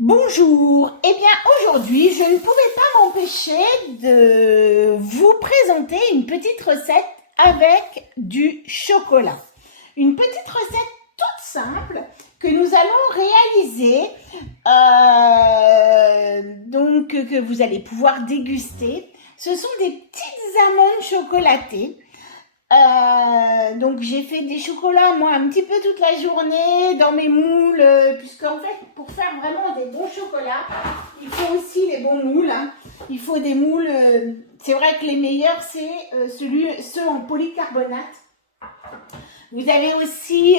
Bonjour, eh bien aujourd'hui je ne pouvais pas m'empêcher de vous présenter une petite recette avec du chocolat. Une petite recette toute simple que nous allons réaliser, donc que vous allez pouvoir déguster. Ce sont des petites amandes chocolatées. Donc j'ai fait des chocolats moi un petit peu toute la journée dans mes moules, puisque en fait pour faire vraiment des bons chocolats il faut aussi les bons moules, hein. Il faut des moules, c'est vrai que les meilleurs c'est ceux en polycarbonate. Vous avez aussi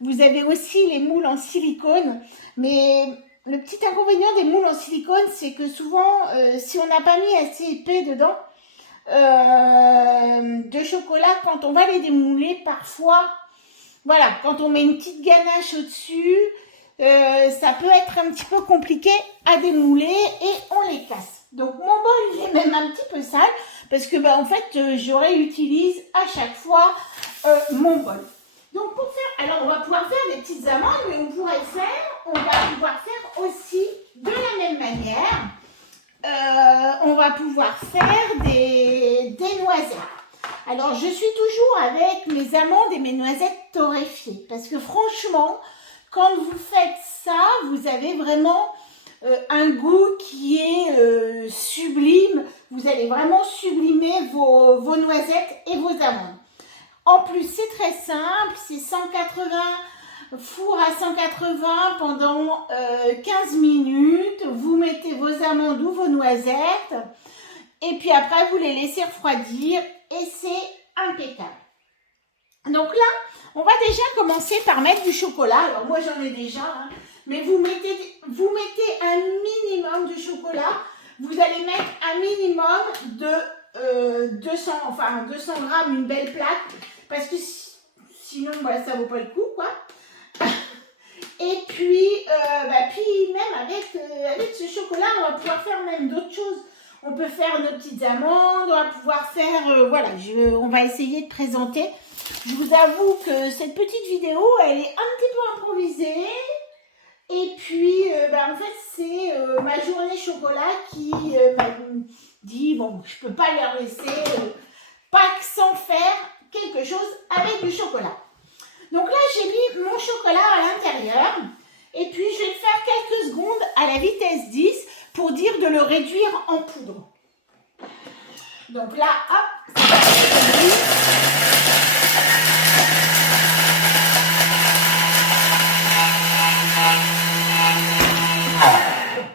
vous avez aussi les moules en silicone, mais le petit inconvénient des moules en silicone c'est que souvent si on n'a pas mis assez épais dedans de chocolat, quand on va les démouler, parfois, voilà, quand on met une petite ganache au-dessus, ça peut être un petit peu compliqué à démouler et on les casse. Donc mon bol il est même un petit peu sale parce que en fait je réutilise à chaque fois mon bol. Donc pour faire, alors on va pouvoir faire des petites amandes, mais on va pouvoir faire aussi de la même manière. On va pouvoir faire des noisettes. Alors je suis toujours avec mes amandes et mes noisettes torréfiées parce que franchement quand vous faites ça vous avez vraiment un goût qui est sublime. Vous allez vraiment sublimer vos noisettes et vos amandes. En plus c'est très simple, c'est 180 four à 180 pendant 15 minutes, vous mettez vos amandes ou vos noisettes et puis après vous les laissez refroidir et c'est impeccable. Donc là, on va déjà commencer par mettre du chocolat. Alors moi j'en ai déjà, hein, mais vous mettez un minimum de chocolat. Vous allez mettre un minimum de 200 grammes, une belle plaque, parce que sinon ça vaut pas le coup quoi. Et puis, puis même avec ce chocolat, on va pouvoir faire même d'autres choses. On peut faire nos petites amandes, on va pouvoir faire, on va essayer de présenter. Je vous avoue que cette petite vidéo, elle est un petit peu improvisée. Et puis, en fait, c'est ma journée chocolat qui m'a dit, bon, je peux pas leur laisser Pâques sans faire quelque chose avec du chocolat. Donc là, j'ai mis mon chocolat à l'intérieur et puis je vais le faire quelques secondes à la vitesse 10 pour dire de le réduire en poudre. Donc là, hop,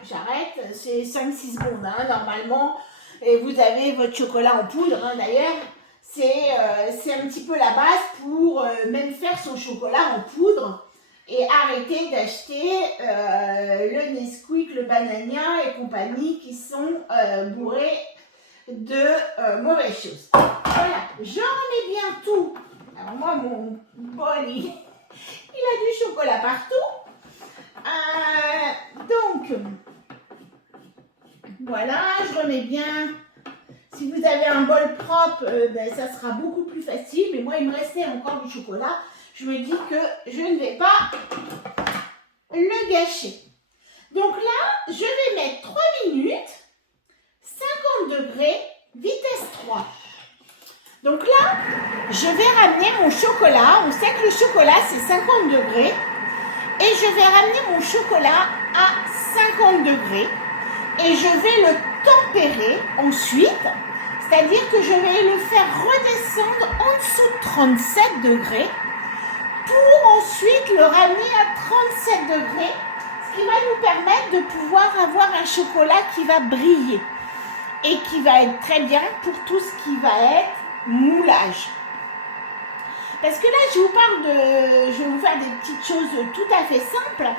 j'arrête, c'est 5-6 secondes normalement. Et vous avez votre chocolat en poudre d'ailleurs. C'est un petit peu la base pour même faire son chocolat en poudre et arrêter d'acheter le Nesquik, le Banania et compagnie qui sont bourrés de mauvaises choses. Voilà, je remets bien tout. Alors moi, mon bol, il a du chocolat partout. Donc, voilà, je remets bien. Si vous avez un bol propre, ça sera beaucoup plus facile. Mais moi, il me restait encore du chocolat. Je me dis que je ne vais pas le gâcher. Donc là, je vais mettre 3 minutes, 50 degrés, vitesse 3. Donc là, je vais ramener mon chocolat. On sait que le chocolat, c'est 50 degrés. Et je vais ramener mon chocolat à 50 degrés. Et je vais le tempérer ensuite. C'est-à-dire que je vais le faire redescendre en dessous de 37 degrés pour ensuite le ramener à 37 degrés, ce qui va nous permettre de pouvoir avoir un chocolat qui va briller et qui va être très bien pour tout ce qui va être moulage. Parce que là, je vais vous faire des petites choses tout à fait simples,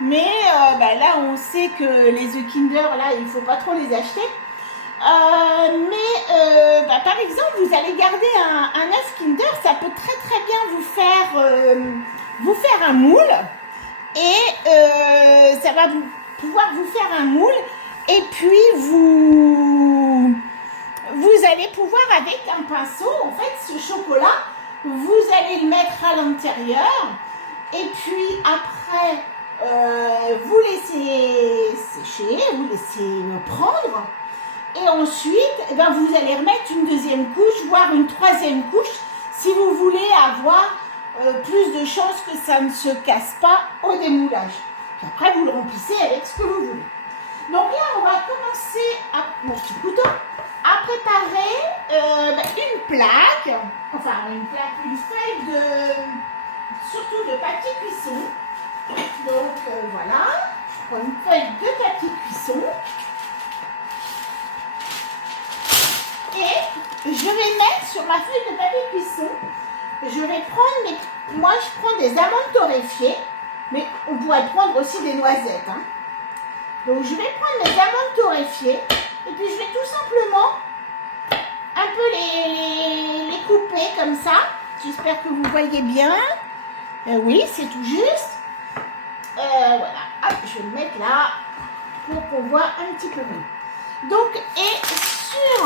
mais là, on sait que les œufs Kinder, là, il ne faut pas trop les acheter. Par exemple, vous allez garder un œuf Kinder, ça peut très très bien vous faire un moule et ça va pouvoir vous faire un moule et puis vous allez pouvoir avec un pinceau, en fait, ce chocolat, vous allez le mettre à l'intérieur et puis après vous laissez sécher, vous laissez prendre. Et ensuite, eh ben, vous allez remettre une deuxième couche, voire une troisième couche, si vous voulez avoir plus de chances que ça ne se casse pas au démoulage. Puis après, vous le remplissez avec ce que vous voulez. Donc là, on va commencer, à, mon petit couteau, à préparer une plaque, une feuille de, surtout de papier cuisson. Donc voilà, je prends une feuille de papier cuisson. Et je vais mettre sur ma feuille de papier cuisson, je vais prendre, moi je prends des amandes torréfiées, mais on pourrait prendre aussi des noisettes. Hein. Donc je vais prendre mes amandes torréfiées et puis je vais tout simplement un peu les couper comme ça. J'espère que vous voyez bien. Oui, c'est tout juste. Voilà, hop, je vais le mettre là pour qu'on voit un petit peu mieux. Donc, et sur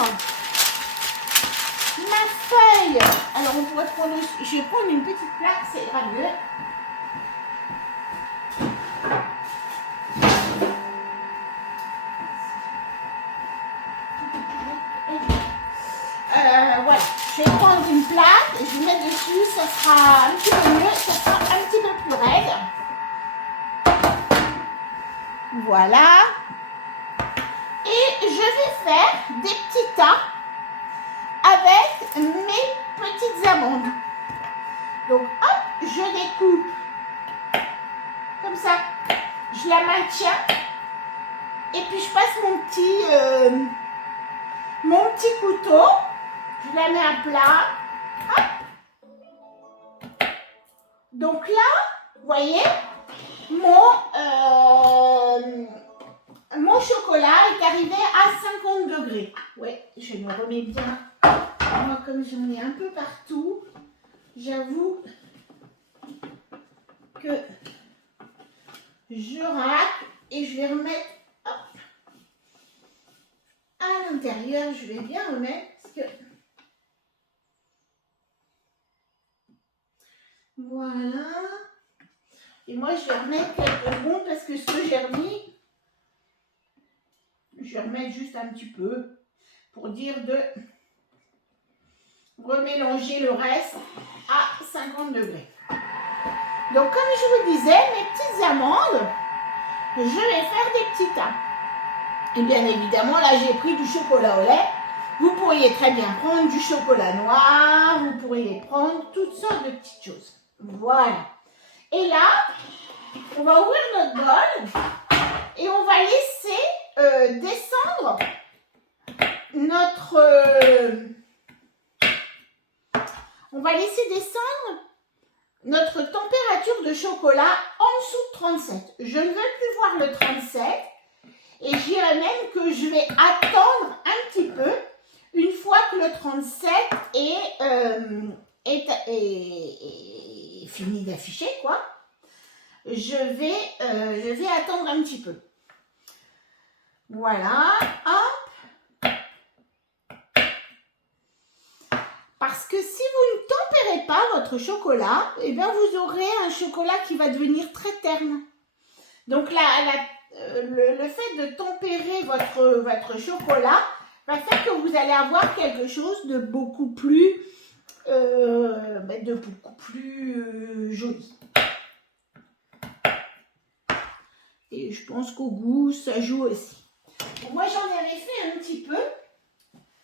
ma feuille, alors on pourrait prendre aussi, je vais prendre une petite plaque, c'est ira mieux. Voilà, je vais prendre une plaque et je vais mettre dessus, ça sera un petit peu mieux, ça sera un petit peu plus raide. Voilà. Et je vais faire des petits tas avec mes petites amandes. Donc hop, je découpe comme ça, je la maintiens et puis je passe mon petit couteau, je la mets à plat. Hop. Donc là, vous voyez, mon chocolat est arrivé à 50 degrés. Oui, je me remets bien. Moi, comme j'en ai un peu partout, j'avoue que je racle et je vais remettre hop, à l'intérieur. Je vais bien remettre parce que voilà. Et moi, je vais remettre quelques secondes parce que ce que j'ai remis, je vais remettre juste un petit peu pour dire de remélanger le reste à 50 degrés. Donc, comme je vous disais, mes petites amandes, je vais faire des petits tas. Et bien évidemment, là, j'ai pris du chocolat au lait. Vous pourriez très bien prendre du chocolat noir, vous pourriez prendre toutes sortes de petites choses. Voilà. Et là, on va ouvrir notre bol et on va laisser descendre notre température de chocolat en dessous de 37. Je ne veux plus voir le 37 et je dirais même que je vais attendre un petit peu une fois que le 37 est fini d'afficher, quoi. Je vais attendre un petit peu. Voilà, hop. Parce que si vous ne tempérez pas votre chocolat, eh bien vous aurez un chocolat qui va devenir très terne. Donc le fait de tempérer votre chocolat va faire que vous allez avoir quelque chose de beaucoup plus joli. Et je pense qu'au goût, ça joue aussi. Bon, moi, j'en avais fait un petit peu,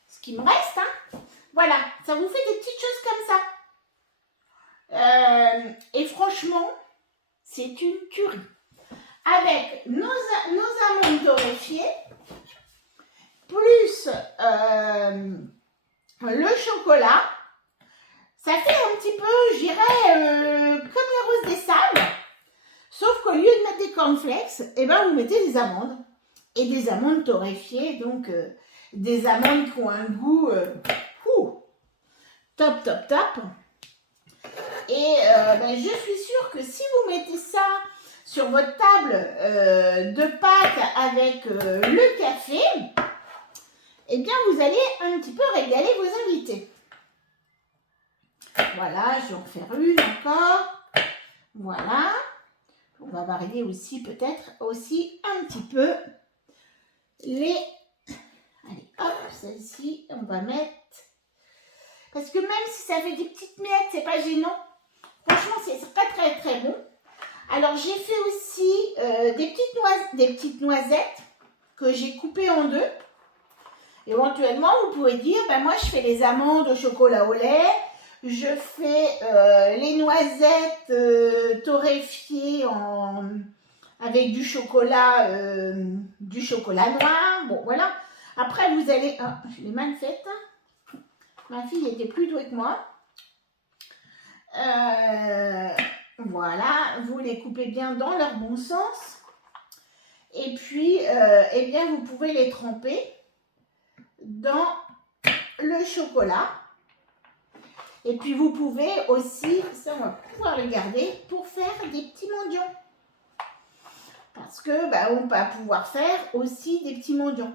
ce qui me reste. Hein. Voilà, ça vous fait des petites choses comme ça. Et franchement, c'est une tuerie. Avec nos amandes torréfiées, plus le chocolat, ça fait un petit peu, je dirais, comme la rose des sables. Sauf qu'au lieu de mettre des cornflakes, eh ben, vous mettez des amandes. Et des amandes torréfiées, donc des amandes qui ont un goût top, top, top. Et je suis sûre que si vous mettez ça sur votre table de pâtes avec le café, eh bien, vous allez un petit peu régaler vos invités. Voilà, je vais en faire une encore. Voilà. On va varier aussi peut-être aussi un petit peu les... Allez, hop, celle-ci, on va mettre... Parce que même si ça fait des petites miettes, c'est pas gênant. Franchement, c'est pas très très bon. Alors, j'ai fait aussi des petites noisettes que j'ai coupées en deux. Éventuellement, vous pouvez dire, ben moi, je fais les amandes au chocolat au lait. Je fais les noisettes torréfiées avec du chocolat noir. Bon, voilà. Après, vous allez... Ah, je l'ai mal faite. Ma fille était plus douée que moi. Voilà, vous les coupez bien dans leur bon sens. Et puis, eh bien, vous pouvez les tremper dans le chocolat. Et puis, vous pouvez aussi, ça, on va pouvoir le garder pour faire des petits mendiants. Parce que, bah, on va pouvoir faire aussi des petits mendiants.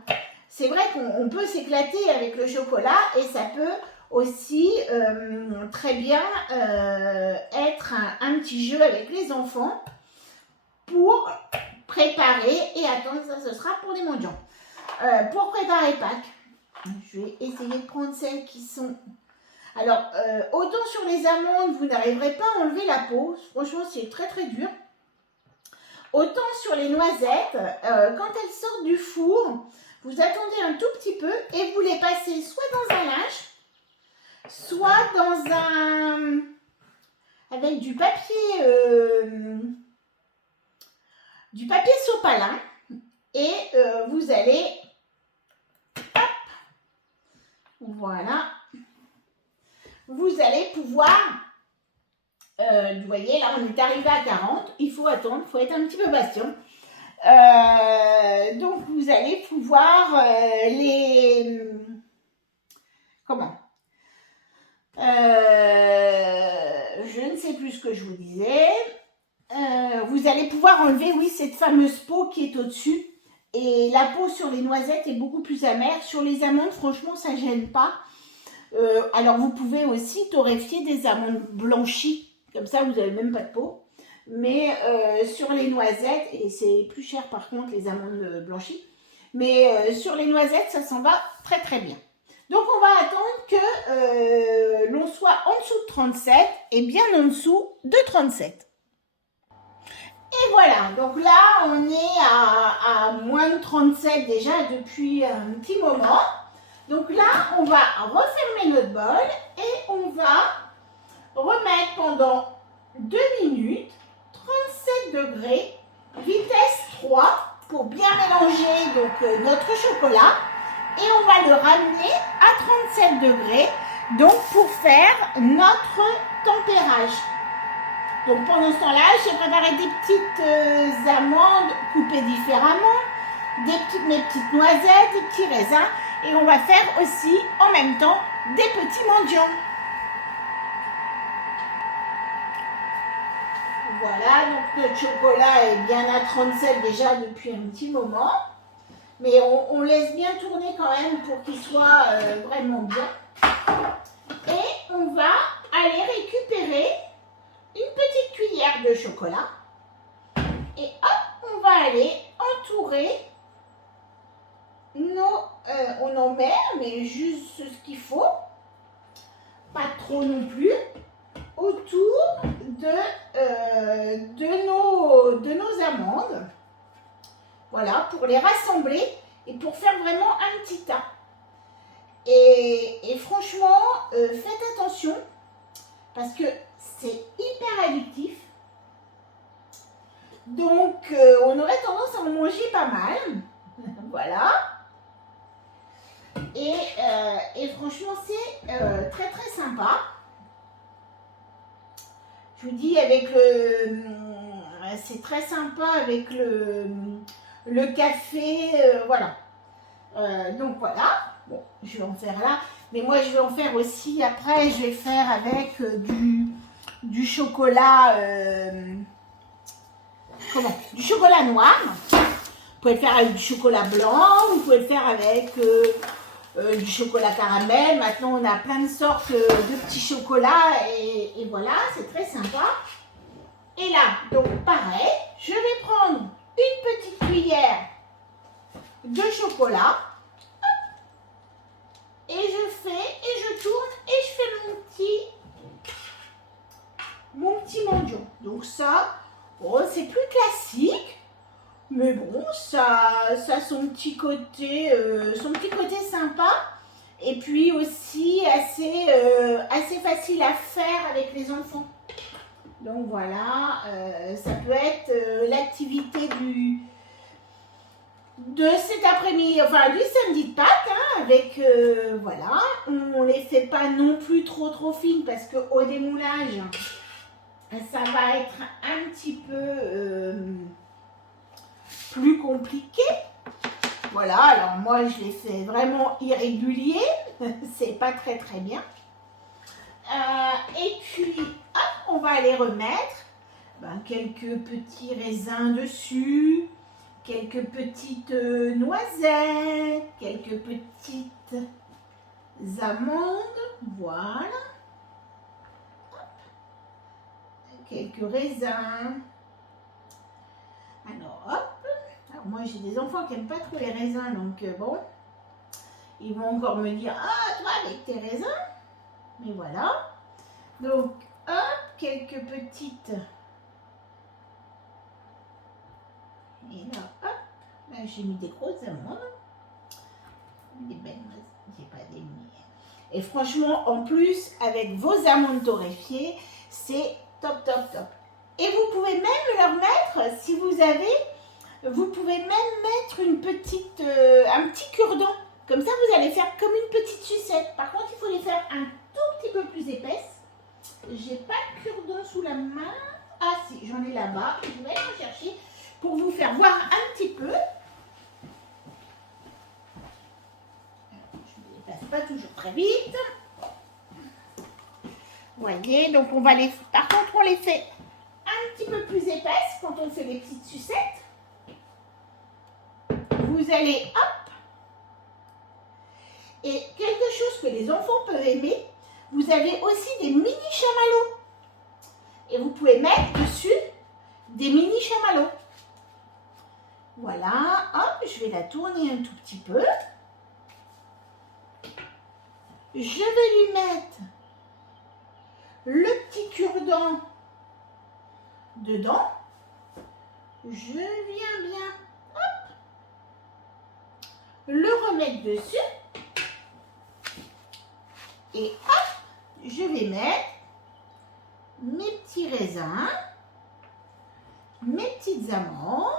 C'est vrai qu'on peut s'éclater avec le chocolat et ça peut aussi très bien être un petit jeu avec les enfants pour préparer, et attends, ça ce sera pour les mendiants. Pour préparer Pâques, je vais essayer de prendre celles qui sont... Alors, autant sur les amandes, vous n'arriverez pas à enlever la peau, franchement c'est très très dur. Autant sur les noisettes, quand elles sortent du four, vous attendez un tout petit peu et vous les passez soit dans un linge, soit dans un... avec du papier sopalin, et vous allez... Hop, voilà. Vous allez pouvoir... vous voyez, là, on est arrivé à 40. Il faut attendre, il faut être un petit peu patient. Donc, vous allez pouvoir les... Comment je ne sais plus ce que je vous disais. Vous allez pouvoir enlever, oui, cette fameuse peau qui est au-dessus. Et la peau sur les noisettes est beaucoup plus amère. Sur les amandes, franchement, ça ne gêne pas. Alors, vous pouvez aussi torréfier des amandes blanchies. Comme ça, vous n'avez même pas de peau. Mais sur les noisettes, et c'est plus cher par contre, les amandes blanchies. Mais sur les noisettes, ça s'en va très très bien. Donc, on va attendre que l'on soit en dessous de 37 et bien en dessous de 37. Et voilà, donc là, on est à moins de 37 déjà depuis un petit moment. Donc là, on va refermer notre bol et on va remettre pendant 2 minutes, 37 degrés, vitesse 3 pour bien mélanger donc, notre chocolat. Et on va le ramener à 37 degrés, donc pour faire notre tempérage. Donc pendant ce temps-là, j'ai préparé des petites amandes coupées différemment, mes petites noisettes, des petits raisins. Et on va faire aussi en même temps des petits mendiants. Voilà, donc notre chocolat est bien à 37 déjà depuis un petit moment. Mais on laisse bien tourner quand même pour qu'il soit vraiment bien. Et on va aller récupérer une petite cuillère de chocolat. Et hop, on va aller entourer on en met, mais juste ce qu'il faut. Pas trop non plus. Autour de nos amandes. Voilà, pour les rassembler et pour faire vraiment un petit tas. Et franchement, faites attention parce que c'est hyper addictif. Donc, on aurait tendance à en manger pas mal. Voilà. Et franchement, c'est très très sympa. Je vous dis, c'est très sympa avec le café, voilà. Donc voilà, bon, je vais en faire là. Mais moi, je vais en faire aussi, après, je vais faire avec du chocolat, du chocolat noir. Vous pouvez le faire avec du chocolat blanc, vous pouvez le faire avec du chocolat caramel. Maintenant, on a plein de sortes de petits chocolats et voilà, c'est très sympa. Et là, donc pareil, Je vais prendre une petite cuillère de chocolat. Et je fais, et je tourne, et je fais mon petit mendiant. Donc ça, oh, c'est plus classique. Mais bon, ça a son petit côté sympa. Et puis aussi assez facile à faire avec les enfants. Donc voilà, ça peut être l'activité de cet après-midi, enfin du samedi de Pâques, hein, avec, voilà, on les fait pas non plus trop fines parce qu'au démoulage, ça va être un petit peu plus compliqué. Voilà, alors moi je les fais vraiment irréguliers, c'est pas très bien. Et puis, hop, on va aller remettre quelques petits raisins dessus, quelques petites noisettes, quelques petites amandes, voilà. Hop. Quelques raisins. Alors, hop. Alors, moi, j'ai des enfants qui n'aiment pas trop les raisins, donc bon. Ils vont encore me dire, ah, toi, avec tes raisins. Mais voilà. Donc, hop, quelques petites. Et là, hop. Là, j'ai mis des grosses amandes. Des belles, j'ai pas des milliers. Et franchement, en plus, avec vos amandes torréfiées, c'est top. Et vous pouvez même leur mettre, si vous avez, vous pouvez même mettre une petite, un petit cure-dent. Comme ça, vous allez faire comme une petite sucette. Par contre, il faut les faire un tout petit peu plus épaisses. J'ai pas de cure-dent sous la main. Ah si, j'en ai là-bas. Je vais aller en chercher pour vous faire voir un petit peu. Je ne les passe pas toujours très vite. Vous voyez, donc on va les... Par contre, on les fait un petit peu plus épaisses quand on fait les petites sucettes. Vous allez, hop. Et quelque chose que les enfants peuvent aimer, vous avez aussi des mini chamallows. Et vous pouvez mettre dessus des mini chamallows. Voilà, hop, je vais la tourner un tout petit peu. Je vais lui mettre le petit cure-dent dedans. Je viens bien, hop, le remettre dessus. Et hop, je vais mettre mes petits raisins, mes petites amandes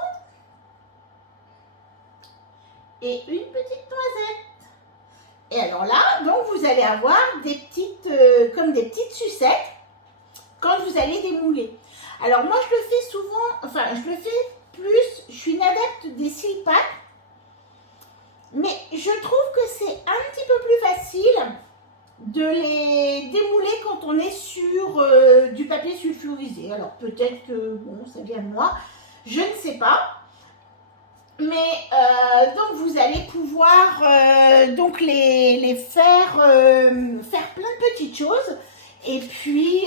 et une petite noisette. Et alors là, donc vous allez avoir des petites, comme des petites sucettes quand vous allez démouler. Alors moi je le fais souvent, enfin je le fais plus, je suis une adepte des silpacs, mais je trouve que c'est un petit peu plus facile de les démouler quand on est sur du papier sulfurisé. Alors peut-être que bon, ça vient de moi, je ne sais pas. Mais donc vous allez pouvoir donc les faire faire plein de petites choses et puis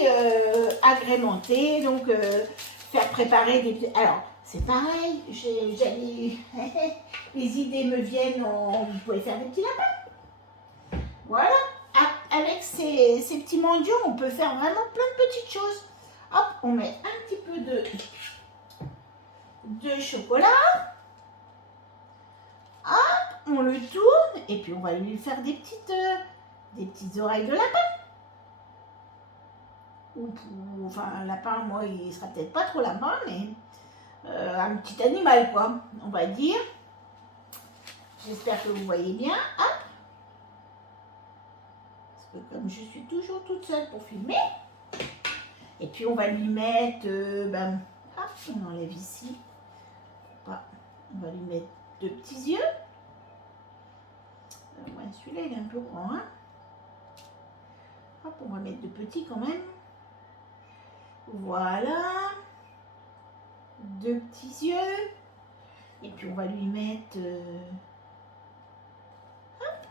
agrémenter, donc faire préparer des... Alors c'est pareil, j'allais les idées me viennent vous pouvez faire des petits lapins. Voilà, avec ces petits mendiants, on peut faire vraiment plein de petites choses. Hop, on met un petit peu de chocolat. Hop, on le tourne et puis on va lui faire des petites oreilles de lapin. Enfin, un lapin, moi, il sera peut-être pas trop lapin, mais un petit animal, quoi, on va dire. J'espère que vous voyez bien. Hop. Parce que comme je suis toujours toute seule pour filmer, et puis on va lui mettre, hop, on enlève ici. On va lui mettre deux petits yeux. Ouais, celui-là il est un peu grand, hein. Hop, on va mettre de petits quand même. Voilà. Deux petits yeux. Et puis on va lui mettre hop,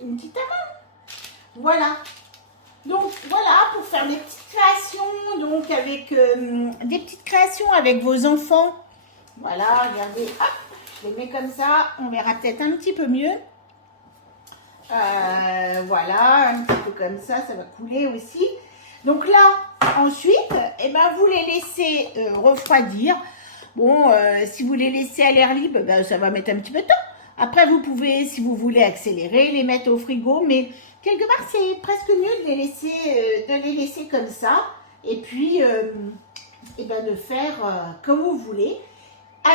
une petite amande. Voilà. Donc voilà, pour faire des petites créations, donc avec des petites créations avec vos enfants. Voilà, regardez, hop, je les mets comme ça, on verra peut-être un petit peu mieux. Voilà, un petit peu comme ça va couler aussi. Donc là, ensuite, eh ben, vous les laissez refroidir. Bon, si vous les laissez à l'air libre, ben, ça va mettre un petit peu de temps. Après, vous pouvez, si vous voulez accélérer, les mettre au frigo, mais quelque part, c'est presque mieux de les laisser comme ça. Et puis, eh ben, de faire comme vous voulez.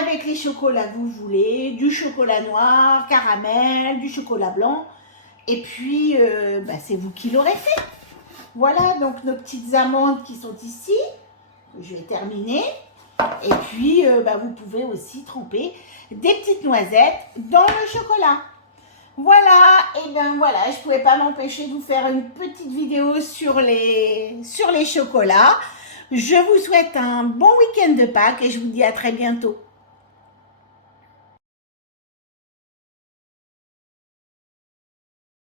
Avec les chocolats que vous voulez, du chocolat noir, caramel, du chocolat blanc. Et puis, bah, c'est vous qui l'aurez fait. Voilà, donc nos petites amandes qui sont ici. Je vais terminer. Et puis, bah, vous pouvez aussi tremper des petites noisettes dans le chocolat. Voilà, et bien voilà, je ne pouvais pas m'empêcher de vous faire une petite vidéo sur les chocolats. Je vous souhaite un bon week-end de Pâques et je vous dis à très bientôt.